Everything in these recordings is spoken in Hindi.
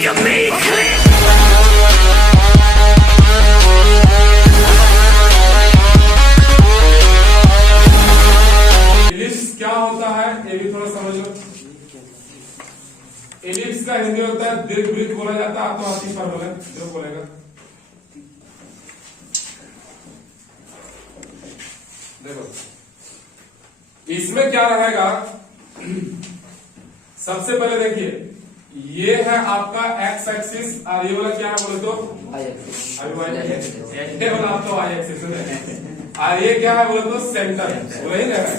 you make it? एलिप्स क्या होता है ये भी थोड़ा समझ लो। एलिप्स का हिंदी होता है दीर्घवृत्त बोला जाता है। आप तो हाथी पर बोले जो बोलेगा। देखो इसमें क्या रहेगा, सबसे पहले देखिए ये है आपका एक्स एक्सिस और ये वाला क्या है बोले तो वाई एक्सिस। ये वाला आप तो वाई एक्सिस है और ये क्या है बोले तो सेंटर वही ना है।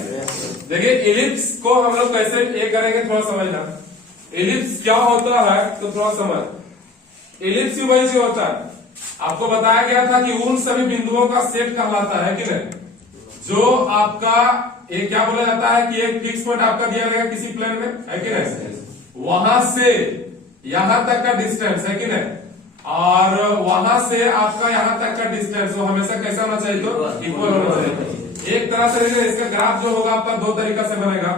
देखिए एलिप्स को हम लोग कैसे ये करेंगे थोड़ा समझना। एलिप्स क्या होता है तो थोड़ा समझ। एलिप्स वही से होता है, आपको बताया गया था कि उन सभी बिंदुओं का सेट कहलाता है कि नहीं, जो आपका ये क्या बोला जाता है कि एक फिक्स पॉइंट आपका दिया रहेगा किसी प्लेन में है कि नहीं, वहां से यहां तक का डिस्टेंस है कि नहीं, और वहां से आपका यहां तक का डिस्टेंस वो हमेशा कैसा होना चाहिए तो इक्वल होना चाहिए। एक तरह से इसका ग्राफ जो होगा आपका दो तरीका से बनेगा।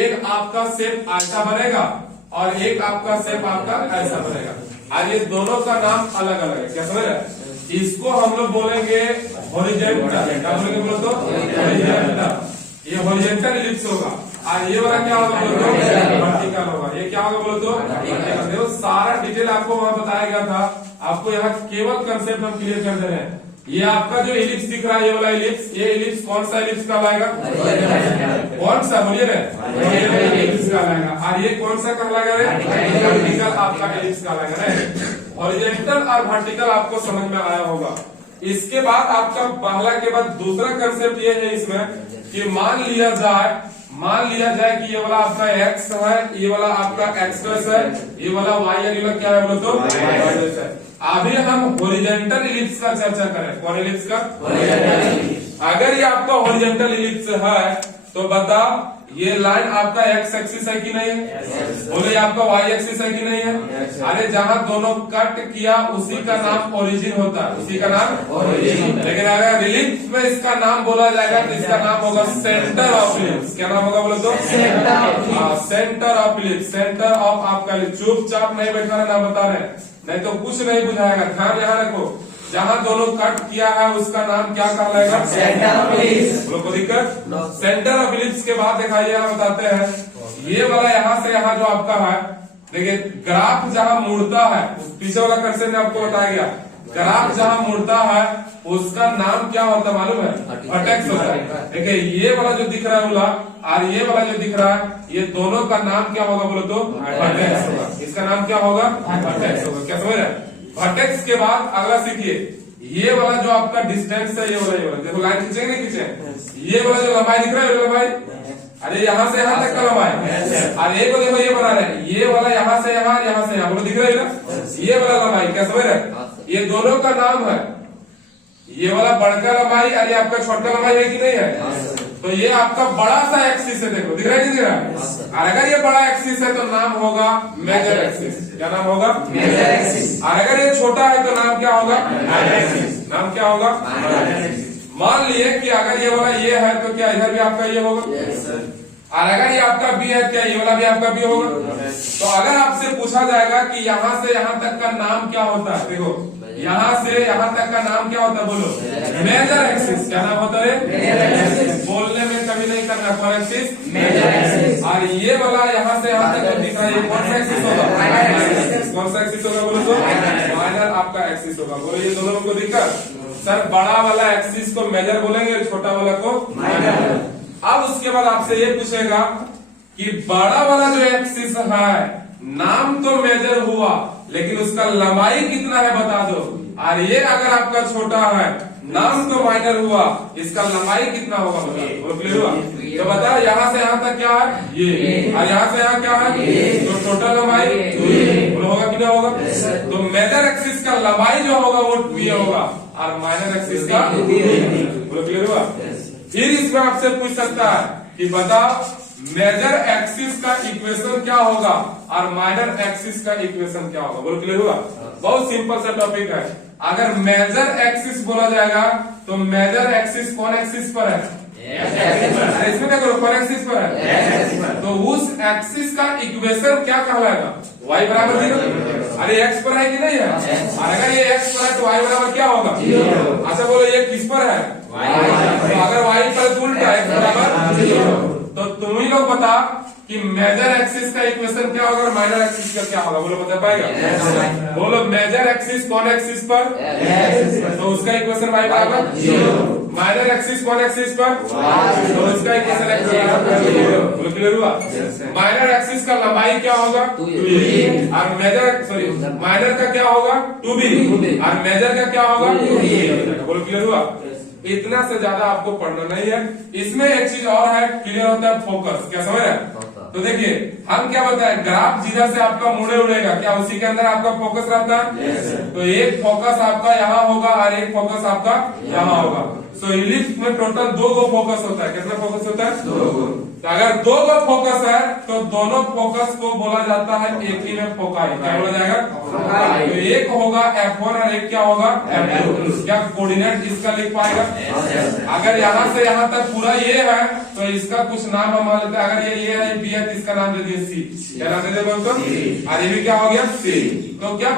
एक आपका शेप ऐसा बनेगा और एक आपका शेप आपका ऐसा बनेगा और ये दोनों का नाम अलग अलग है। क्या समझ रहे? इसको हम लोग बोलेंगे हॉरिजॉन्टल। क्या बोलेंगे बोलो तो हॉरिजॉन्टल। ये हॉरिजॉन्टल एलिप्स होगा और ये वाला क्या होगा बोलो तो वर्टिकल होगा। ये क्या होगा बोलो तो वर्टिकल। देखो सारा डिटेल आपको वहां बताया गया था, आपको यहाँ केवल कंसेप्ट हम क्लियर कर दे रहे हैं। ये आपका जो एलिप्स दिख रहा है ये वाला एलिप्स, ये एलिप्स कौन सा एलिप्स कहलाएगा? कौन सा बोलिए रे? एलिप्स कहलाएगा। और ये कौन सा कहलाएगा रे? वर्टिकल आपका एलिप्स कहलाएगा रे। हॉरिजॉन्टल और वर्टिकल आपको समझ में आया होगा। इसके बाद आपका पहला के बाद दूसरा कंसेप्ट ये है इसमें कि मान लिया जाए कि ये वाला आपका एक्स है, ये वाला आपका एक्स प्लस है, ये वाला वाई है, ये वाला क्या है बोलो तो वाई है। अभी हम हॉरिजॉन्टल एलिप्स का चर्चा करें। कौन एलिप्स का? अगर ये आपका हॉरिजॉन्टल एलिप्स है तो बताओ ये लाइन आपका एक्स एक्सिस है कि नहीं है? बोले आपका वाई एक्सिस है कि नहीं है? अरे जहां दोनों कट किया उसी का नाम ओरिजिन होता है, उसी का नाम ओरिजिन। लेकिन अगर एलिप्स में इसका नाम बोला जाएगा तो इसका नाम होगा सेंटर ऑफ एलिप्स। क्या नाम होगा बोलो तो centre of ellipse. Centre of आपका चुपचाप नहीं बैठा रहना, बता रहे नहीं तो कुछ नहीं बुझाएगा। ध्यान यहाँ रखो, जहां दोनों कट किया है उसका नाम क्या कहलाएगा? Centre of ellipse. कोई दिक्कत? सेंटर ऑफ एलिप्स के बाद दिखाइए हम बताते हैं। ये वाला यहाँ से यहाँ जो आपका है, देखिए ग्राफ जहां मुड़ता है, पीछे वाला कंसेप्ट में आपको बताया गया, ग्राफ जहां मुड़ता है उसका नाम क्या होता है मालूम है? वर्टेक्स होता है। देखिए ये वाला जो दिख रहा है बोला और ये वाला जो दिख रहा है, ये दोनों का नाम क्या होगा बोलो तो वर्टेक्स होगा। इसका नाम क्या होगा? वर्टेक्स होगा। क्या समझ रहे? वर्टेक्स के बाद अगला सीखिए, ये वाला जो आपका डिस्टेंस है, ये वाला देखो लाइन खींचेंगे नहीं खींचे, ये वाला जो लंबाई दिख रहा है लंबाई, अरे यहाँ से यहाँ तक का लंबाई। और एक को देखो ये बना रहे हैं, ये वाला यहाँ से यहाँ बोलो दिख रहा है ना, ये वाला लंबाई। क्या समझ रहे? ये दोनों का नाम है, ये वाला बड़का लंबाई और ये आपका छोटा लंबाई है कि नहीं है? तो ये आपका बड़ा सा एक्सिस है, देखो दिख रहा है नहीं दिख रहा है? और अगर ये बड़ा एक्सिस है तो नाम होगा मेजर एक्सिस। क्या नाम होगा? Major axis. और अगर ये छोटा है तो नाम क्या होगा? Minor axis. नाम क्या होगा? Minor axis. मान लिए कि अगर ये वाला ये है तो क्या इधर भी आपका ये होगा? और अगर ये आपका बी है क्या ये वाला भी आपका बी होगा? तो अगर आपसे पूछा जाएगा कि यहाँ से यहाँ तक का नाम क्या होता है, देखो यहाँ से यहाँ तक का नाम क्या होता है बोलो? Major axis. क्या नाम होता है? Major axis. बोलने में कभी नहीं करना, कौन एक्सिस? Major axis. और ये वाला यहाँ से यहाँ तक दिख रहा है, ये कौन सा एक्सिस होगा? कौन सा एक्सिस होगा बोलो तो? माइनर आपका एक्सिस होगा। बोलो ये दोनों को दिक्कत? सर बड़ा वाला एक्सिस को मेजर बोलेंगे, छोटा वाला को माइनर। अब उसके बाद आपसे ये पूछेगा कि बड़ा वाला जो एक्सिस है नाम तो मेजर हुआ लेकिन उसका लंबाई कितना है बता दो। और ये अगर आपका छोटा है नाम तो माइनर हुआ, इसका लंबाई कितना होगा बताओ? क्लियर हुआ? तो बता यहाँ से यहाँ तक क्या है ये, और यहाँ से यहाँ क्या है? तो टोटल लंबाई होगा कि नहीं होगा? तो मेजर एक्सिस का लंबाई जो होगा वो 2 होगा और माइनर एक्सिस का क्लियर हुआ? फिर इसमें आपसे पूछ सकता है कि बताओ मेजर एक्सिस का इक्वेशन क्या होगा और माइनर एक्सिस का इक्वेशन क्या होगा? बोलो क्लियर हुआ? बहुत सिंपल सा टॉपिक है। अगर मेजर एक्सिस बोला जाएगा तो मेजर एक्सिस कौन एक्सिस पर है? इसमें क्या करो, कौन एक्सिस पर है? तो उस एक्सिस का इक्वेशन क्या कहलाएगा? y बराबर 0। अरे एक्स पर है कि नहीं है? और अगर ये एक्स पर है तो वाई बराबर क्या होगा? अच्छा बोलो ये किस पर है? तो अगर वाई पर तो उल्टा एक्स बराबर, तो तुम ही लोग बता कि मेजर एक्सिस का इक्वेशन क्या होगा और माइनर एक्सिस का क्या होगा? बोलो बता पाएगा? बोलो मेजर एक्सिस कौन एक्सिस पर? तो उसका इक्वेशन वाई बराबर, माइनर एक्सिस कौन एक्सिस पर? तो उसका इक्वेशन एक्स बराबर। बोलो क्लियर हुआ? माइनर एक्सिस का लंबाई क्या होगा? 2b और मेजर सॉरी माइनर का क्या होगा? 2b और मेजर का क्या होगा? 2a। बोलो क्लियर हुआ? इतना से ज्यादा आपको पढ़ना नहीं है। इसमें एक चीज और है, क्लियर होता है फोकस। क्या समझ रहे? तो देखिए हम क्या बताए, ग्राफ जीरा से आपका मुड़े उड़ेगा, क्या उसी के अंदर आपका फोकस रहता है? तो एक फोकस आपका यहाँ होगा और एक फोकस आपका यहाँ होगा। सो इलिप्स में टोटल 2 गो फोकस होता है। कितना फोकस होता है? 2 गो। तो अगर 2 गो फोकस है तो दोनों फोकस को बोला जाता है एक ही में फोकाई। क्या बोला जाएगा? फोकाई। तो एक होगा F1 और एक क्या होगा? F2। क्या कोऑर्डिनेट इसका लिख पाएगा? अगर यहाँ से यहाँ तक पूरा ये है तो इसका कुछ नाम हम मान लेते हैं। अगर ये है बी है तो इसका नाम दे दिए सी। क्या नाम दे दिए बोलते? और ये भी क्या हो गया? सी। तो क्या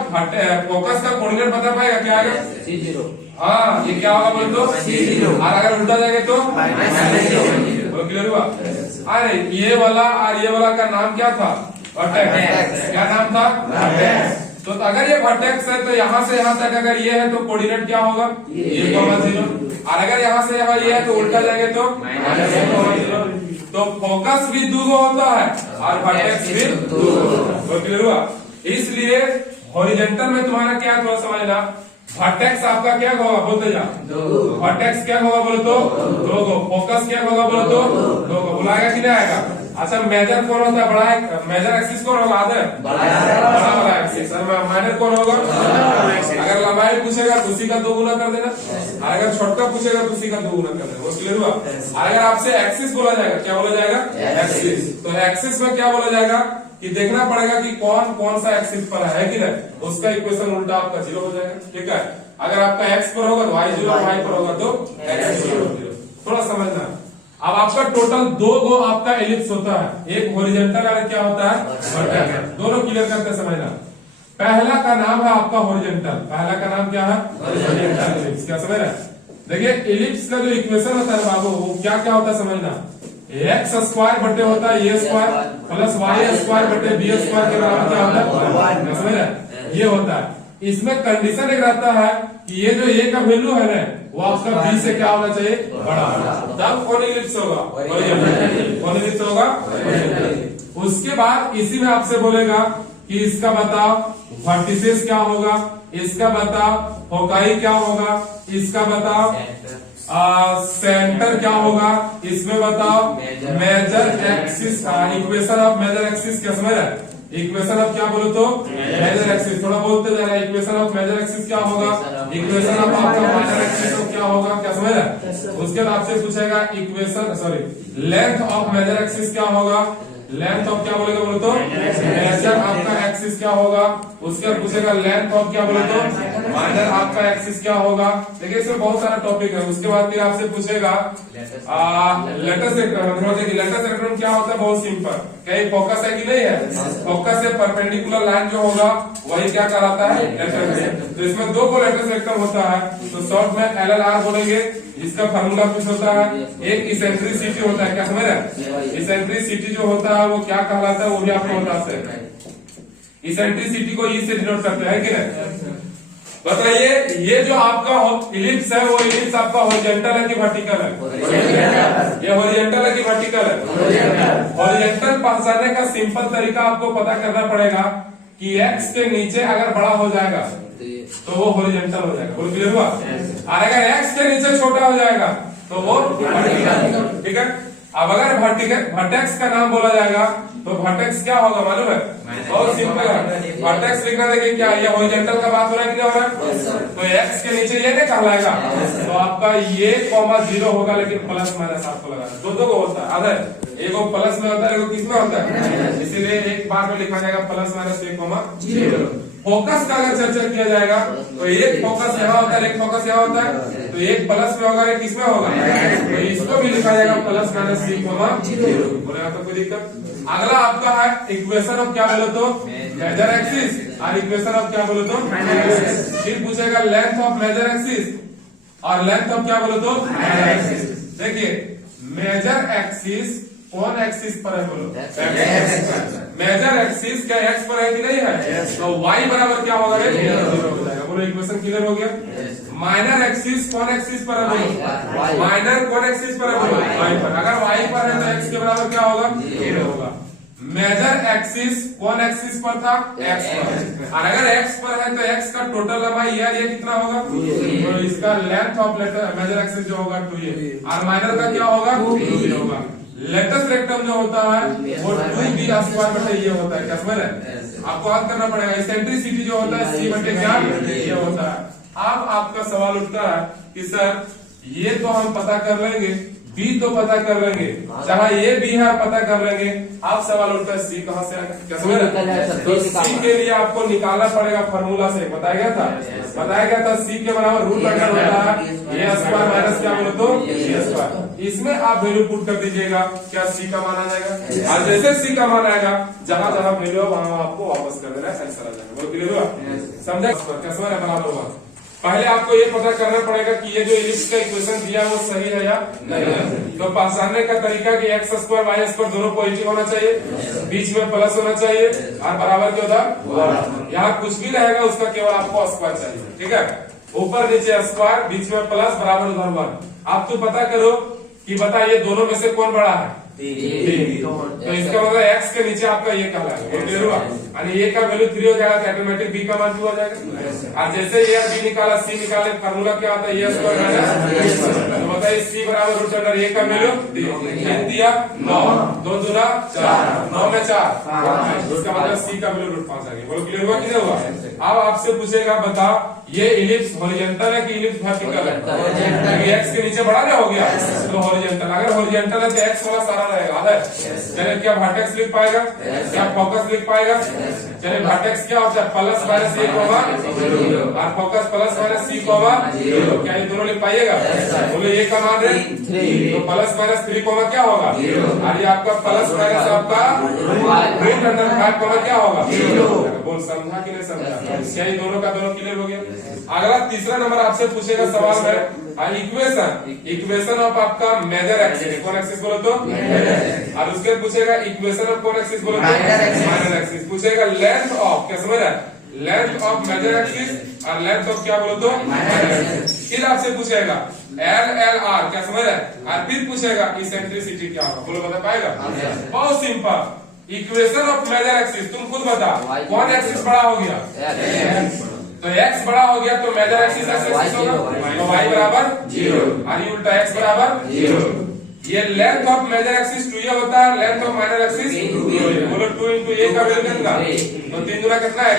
फोकस का कोऑर्डिनेट बता पाएगा? क्या आएगा? C0। हाँ ये क्या होगा बोल तो? C0। और अगर उल्टा जाएगा तो -0। क्लियर हुआ? अरे ये वाला और ये वाला का नाम क्या था? वर्टेक्स। क्या नाम था? वर्टेक्स। तो अगर ये वर्टेक्स है तो यहाँ से यहाँ तक अगर ये है तो कोऑर्डिनेट क्या होगा? ये 0। और अगर यहाँ से यहाँ ये है तो उल्टा जाएंगे तो -0। तो फोकस भी 2 गो होता है और वर्टेक्स भी 2 गो। क्लियर हुआ? इसलिए हॉरिजॉन्टल में तुम्हारा क्या थोड़ा समझना, वर्टेक्स आपका क्या होगा? बोलते जा। वर्टेक्स क्या होगा बोलो तो? 2 गो। फोकस क्या होगा बोलो तो? 2 गो। बुलाएगा कि नहीं आएगा? अच्छा मेजर कौन होता है? बड़ा मेजर एक्सिस कौन होगा? आधा बड़ा वाला एक्सिस। माइनर कौन होगा? अगर लंबाई पूछेगा तो उसी का 2 गुना कर देना, और अगर छोटा पूछेगा तो उसी का 2 गुना कर देना। वो क्लियर हुआ? अगर आपसे एक्सिस बोला जाएगा, क्या बोला जाएगा? एक्सिस। तो एक्सिस में क्या बोला जाएगा कि देखना पड़ेगा कि कौन कौन सा एक्सिस पर है कि नहीं, उसका इक्वेशन उल्टा आपका 0 हो जाएगा। ठीक है? अगर आपका एक्स पर होगा तो वाई 0, वाई पर होगा तो एक्स 0। थोड़ा समझना। अब आपका टोटल 2 गो आपका एलिप्स होता है, एक हॉरिजॉन्टल और क्या होता है? वर्टिकल। दोनों क्लियर करके समझना। पहला का नाम है आपका हॉरिजॉन्टल। पहला का नाम क्या है? Horizontal ellipse. क्या समझ रहे? देखिए एलिप्स का जो इक्वेशन होता है बाबू, वो क्या क्या होता है समझना। एक्स स्क्वायर बटे होता है ए स्क्वायर प्लस वाई स्क्वायर बटे बी स्क्वायर के बराबर क्या होता है? समझ रहे? ये होता है। इसमें कंडीशन एक रहता है कि ये जो ए का वैल्यू है ना वो आपका बी से क्या होना चाहिए? बड़ा। तब कौन एलिप्स होगा? कौन एलिप्स होगा? उसके बाद इसी में आपसे बोलेगा कि इसका बताओ वर्टिसेस क्या होगा, इसका बताओ फोकाई क्या होगा, इसका बताओ सेंटर क्या होगा, इसमें बताओ major axis. Equation of major axis क्या समझ रहे? इक्वेशन ऑफ क्या बोलो तो? Major axis. थोड़ा बोलते जा रहा है। इक्वेशन ऑफ मेजर एक्सिस क्या होगा? इक्वेशन ऑफ आपका माइनर एक्सिस क्या होगा? क्या समझ रहे? उसके बाद आपसे पूछेगा equation sorry length of major axis क्या होगा? लेंथ ऑफ क्या बोलेगा बोलो तो? मेजर आपका एक्सिस क्या होगा? उसके बाद पूछेगा लेंथ ऑफ क्या बोले तो? माइनर आपका एक्सिस क्या होगा? देखिए इसमें बहुत सारा टॉपिक है। उसके बाद फिर आपसे पूछेगा लेटेस्ट इलेक्ट्रॉन। देखिए लेटेस्ट इलेक्ट्रॉन क्या होता है? बहुत सिंपल। कहीं फोकस है कि नहीं है? फोकस से परपेंडिकुलर लाइन जो होगा वही क्या कहलाता है? लेटेस्ट। तो इसमें 2 को लेटेस्ट इलेक्ट्रॉन होता है। तो शॉर्ट में LLR बोलेंगे। इसका फार्मूला कुछ होता है, एक इसेंट्रिसिटी होता है। क्या समझ रहे? इसेंट्रिसिटी जो होता है वो क्या कहलाता है वो भी आपको बताते हैं। इसेंट्रिसिटी को ई से डिनोट करते हैं कि नहीं? बताइए ये जो आपका इलिप्स है वो इलिप्स आपका हॉरिजॉन्टल है कि वर्टिकल है? ये हॉरिजॉन्टल है कि वर्टिकल है? हॉरिजॉन्टल पहचानने का सिंपल तरीका आपको पता करना पड़ेगा कि एक्स के नीचे अगर बड़ा हो जाएगा तो वो हॉरिजॉन्टल हो जाएगा। बोल क्लियर हुआ? और अगर एक्स के नीचे छोटा हो जाएगा तो वो वर्टिकल। ठीक है? अब अगर वर्टेक्स का नाम बोला जाएगा तो वर्टेक्स क्या होगा मालूम है? बहुत सिंपल है। वर्टेक्स लिखना देखिए क्या ये हॉरिजॉन्टल का बात हो रहा है कि नहीं हो रहा है? तो एक्स के नीचे ये नहीं कहलाएगा तो आपका ये 0 होगा, लेकिन प्लस माइनस आपको लगाना। 2 को होता है। आधा एक प्लस में होता है, एक किस में होता है? इसीलिए एक बार में लिखा जाएगा प्लस माइनस 1,0। फोकस का अगर चर्चा किया जाएगा तो एक फोकस यहाँ होता है, एक फोकस यहाँ होता है। तो एक प्लस में होगा, एक किसमें होगा? तो इसको भी लिखा जाएगा प्लस माइनस 1,0। बोलेगा तो कोई दिक्कत? अगला आपका है इक्वेशन ऑफ क्या बोलो तो मेजर एक्सिस और इक्वेशन ऑफ क्या बोलो तो माइनर एक्सिस। फिर पूछेगा लेंथ ऑफ मेजर एक्सिस और लेंथ ऑफ क्या बोलो तो माइनर एक्सिस। देखिए मेजर एक्सिस कौन एक्सिस पर है बोलो मेजर एक्सिस क्या एक्स पर है कि नहीं है तो y बराबर क्या होगा रे 0 हो जाएगा बोलो इक्वेशन क्लियर हो गया माइनर एक्सिस कौन एक्सिस पर है बोलो माइनर कौन एक्सिस पर है बोलो y पर अगर y पर है तो x के बराबर क्या होगा 0 होगा मेजर एक्सिस कौन एक्सिस पर था x पर और अगर x पर है तो x का टोटल लंबाई यार ये कितना होगा तो इसका लेंथ ऑफ मेजर एक्सिस जो होगा 2a और माइनर का क्या होगा 2b होगा लेटेस्ट रेक्टम जो होता है वो 2b स्क्वायर बटे ये होता है क्या समझ रहे आपको याद करना पड़ेगा इसेंट्रिसिटी जो होता है c बटे क्या ये होता है अब आपका सवाल उठता है कि सर ये तो हम पता कर लेंगे बी तो पता कर लेंगे जहाँ ये बी है पता कर लेंगे आप सवाल उठता है सी कहाँ से आएगा क्या समझ रहे तो सी के लिए आपको निकालना पड़ेगा फॉर्मूला से बताया गया था सी के बराबर रूट अंडर होता है ए स्क्वायर माइनस क्या बोलो तो ए स्क्वायर इसमें आप वैल्यू पुट कर दीजिएगा क्या सी का मान आ जाएगा और जैसे सी का मान आएगा जहाँ जहाँ वैल्यू है वहाँ आपको वापस कर देना है आंसर आ जाएगा बोलो क्लियर हुआ समझा क्या समझ रहे बराबर हुआ पहले आपको ये पता करना पड़ेगा कि ये जो इलिप्स का इक्वेशन दिया है वो सही है या नहीं है तो पहचानने का तरीका कि एक्स स्क्वायर वाई स्क्वायर दोनों पॉजिटिव होना चाहिए बीच में प्लस होना चाहिए और बराबर के उधर यहाँ कुछ भी रहेगा उसका केवल आपको स्क्वायर चाहिए ठीक है ऊपर नीचे स्क्वायर बीच में प्लस बराबर उधर 1 आप तो पता करो कि बताइए दोनों में से कौन बड़ा है तो इसका मतलब x के नीचे आपका ये कहलाएगा क्लियर हुआ और ये का वैल्यू 3 हो जाएगा तो ऑटोमेटिक b का मान 2 हो जाएगा और जैसे ये b निकाला c निकाले फार्मूला क्या होता है ये स्क्वायर माइनस तो बताइए c बराबर रूट अंडर a का वैल्यू दिया 9 2 दूना 4 9 में 4 इसका मतलब c का वैल्यू रूट 5 आ गया बोलो क्लियर हुआ कि नहीं हुआ अब आपसे पूछेगा बताओ ये इलिप्स हॉरिजॉन्टल है कि इलिप्स वर्टिकल है x के नीचे बड़ा ना हो गया तो हॉरिजॉन्टल अगर हॉरिजॉन्टल है तो x वाला सारा रहेगा है चलिए क्या वर्टेक्स लिख पाएगा क्या फोकस लिख पाएगा चलिए वर्टेक्स क्या होता है प्लस माइनस a कोमा और focus plus minus c comma क्या ये दोनों लिख पाइएगा बोलो ये का मान है 3 तो प्लस माइनस 3 कोमा क्या होगा और ये आपका प्लस माइनस आपका रूट अंडर 5 कोमा क्या होगा बोल समझा कि नहीं समझा क्या ये दोनों का दोनों क्लियर हो गया अगला तीसरा नंबर आपसे पूछेगा सवाल है इक्वेशन ऑफ आपका मेजर एक्सिस कौन एक्सिस बोलो तो और उसके पूछेगा इक्वेशन ऑफ कौन एक्सिस बोलो तो माइनर एक्सिस पूछेगा लेंथ ऑफ क्या समझ रहा है लेंथ ऑफ मेजर एक्सिस और लेंथ ऑफ क्या बोलो तो माइनर एक्सिस फिर आपसे पूछेगा LLR क्या समझ रहा है और फिर पूछेगा इसेंट्रिसिटी क्या होगा बोलो बता पाएगा बहुत simple equation of major axis तुम खुद बता कौन एक्सिस बड़ा हो गया तो x बड़ा हो गया तो मेजर एक्सिस एक्सिस होगा तो y बराबर 0 और ये उल्टा x बराबर 0 ये length of major axis 2a होता है length of minor axis 2a बोलो 2 into a का वैल्यू कितना तो 3 गुना कितना है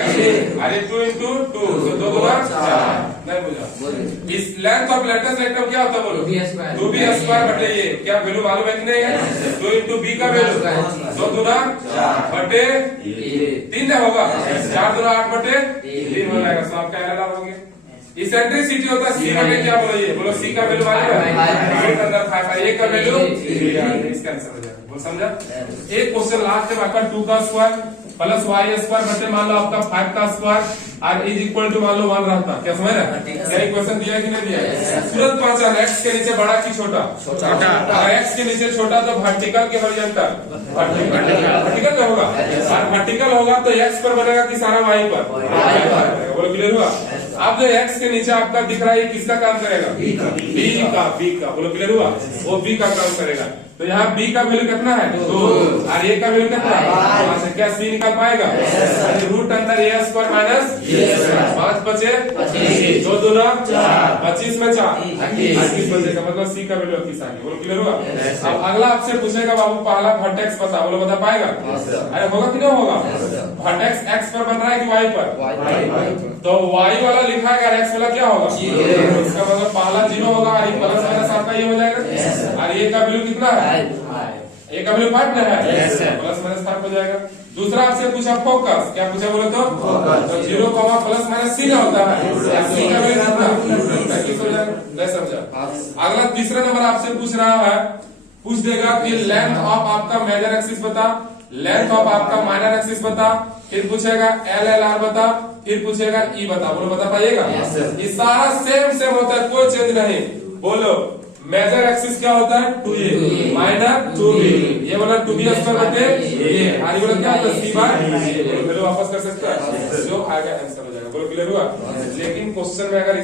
अरे 2 into 2 तो 2 गुना 4 नहीं बुझा इस लेंथ ऑफ लेटेस्ट रेक्टम क्या होता है बोलो 2b स्क्वायर बटे ये क्या वैल्यू मालूम है कि नहीं है 2 into b का वैल्यू 2 गुना बटे 3 होगा 4 गुना 8 बटे 3 हो जाएगा तो आपका एलएलआर हो गया इसेंट्रिसिटी होता है सी बटे क्या बोलो ये बोलो सी का वैल्यू मालूम है अंदर 5 a का वैल्यू इसका आंसर हो जाएगा बोल समझा एक क्वेश्चन लास्ट में आपका 2 का स्क्वायर प्लस y स्क्वायर बटे मान लो आपका 5 का स्क्वायर और इज इक्वल टू मान लो 1 रहता क्या समझ रहे क्या इक्वेशन दिया कि नहीं दिया तुरंत पहचान x के नीचे बड़ा कि छोटा अगर x के नीचे छोटा तो वर्टिकल के हॉरिजॉन्टल वर्टिकल पे होगा और वर्टिकल होगा तो x पर बनेगा कि सारा y पर बोलो क्लियर हुआ अब जो x के नीचे आपका दिख रहा है किसका काम करेगा b का बोलो क्लियर हुआ वो b का काम करेगा तो यहाँ b का वैल्यू कितना है 2 और a का वैल्यू कितना है क्या c निकाल पाएगा रूट अंदर a स्क्वायर माइनस 5 बचे 2 दूना 25 में 4 28 बचेगा मतलब c का वैल्यू 28 आ गया बोलो क्लियर हुआ अब अगला आपसे पूछेगा बाबू पहला वर्टेक्स पता बोलो बता पाएगा अरे होगा कि नहीं होगा वर्टेक्स x पर बन रहा है कि y पर तो y वाला लिखा है x वाला क्या होगा इसका मतलब पहला 0 होगा और प्लस माइनस आपका ये हो जाएगा और ये का वैल्यू कितना है ए का वैल्यू 5 में है प्लस माइनस 5 हो जाएगा दूसरा आपसे पूछा फोकस क्या पूछा बोले तो 0 प्लस माइनस सी का होता है सी का वैल्यू कितना 25 हो जाएगा नहीं समझा अगला तीसरा नंबर आपसे पूछ रहा है पूछ देगा कि लेंथ ऑफ आपका मेजर एक्सिस बता लेंथ ऑफ आपका माइनर एक्सिस बता, फिर पूछेगा LLR बता, फिर पूछेगा E बता। बोलो बता पाइएगा? Yes, sir. ये सारा सेम होता है, कोई चेंज नहीं। बोलो मेजर एक्सिस क्या होता है? 2A, माइनर 2B, ये बोला 2B स्क्वायर बटे ये, और ये बोला क्या होता है? C by A। बोलो वापस कर सकते हैं, जो आगे आंसर हो जाएगा। बोलो क्लियर हुआ? लेकिन क्वेश्चन में अगर